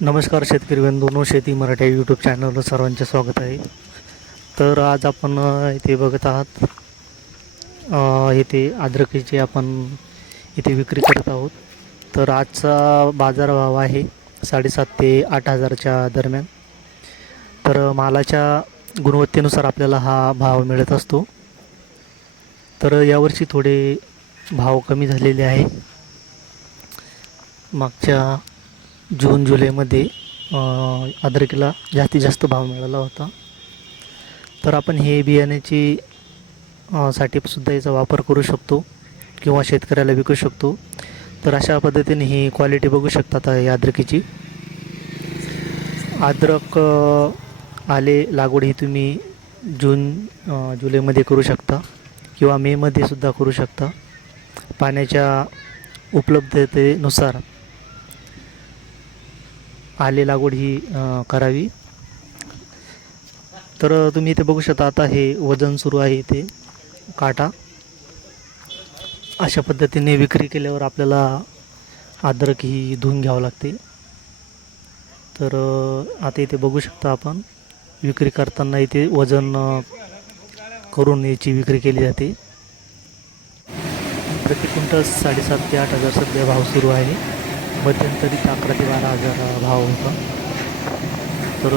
नमस्कार शेतकरी बंधूनो शेती मराठी यूट्यूब चॅनलवर सर्वांचे स्वागत आहे. तर आज आपण इथे बघत आहात इथे अद्रकीची आपण इथे विक्री करत आहोत. तर आजचा बाजारभाव आहे साडेसात ते आठ हजारच्या दरम्यान. तर मालाच्या गुणवत्तेनुसार आपल्याला हा भाव मिळत असतो. तर यावर्षी थोडे भाव कमी झालेले आहे. मागच्या जून जुलैमध्ये अद्रकीला जास्तीत जास्त भाव मिळाला होता. तर आपण हे बियाण्याची साठीसुद्धा याचा वापर करू शकतो किंवा शेतकऱ्याला विकू शकतो. तर अशा पद्धतीने ही क्वालिटी बघू शकतात या अद्रकीची अद्रक आले लागवड ही तुम्ही जून जुलैमध्ये करू शकता किंवा मेमध्ये सुद्धा करू शकता. पाण्याच्या उपलब्धतेनुसार आले लागवड ही करावी. तर तुम्ही इथे बघू शकता आता हे वजन सुरू आहे इथे काटा. अशा पद्धतीने विक्री केल्यावर आपल्याला अद्रक ही धुवून घ्यावं लागते. तर आता इथे बघू शकता आपण विक्री करताना इथे वजन करून याची विक्री केली जाते. प्रति क्विंटल साडेसात ते आठ हजार सध्या भाव सुरू आहे. मध्यंतरी अकरा ते बारा हजार भाव होता. तर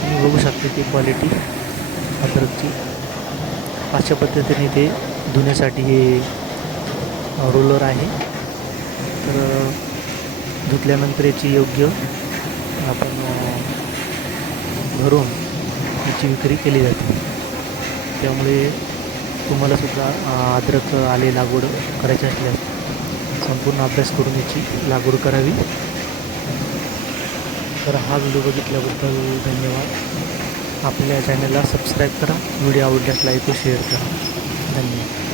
तुम्ही बघू शकते ती क्वालिटी अद्रकची. अशा पद्धतीने ते धुण्यासाठी हे रोलर आहे. तर धुतल्यानंतर याची योग्य आपण भरून याची विक्री केली जाते. त्यामुळे तुम्हालासुद्धा अद्रक आले लागवड करायची असल्यास संपूर्ण अभ्यास करून याची लागवड करावी. तर हा व्हिडिओ बघितल्याबद्दल धन्यवाद. आपल्या चॅनलला सबस्क्राईब करा. व्हिडिओ आवडल्यास लाईक व शेअर करा. धन्यवाद.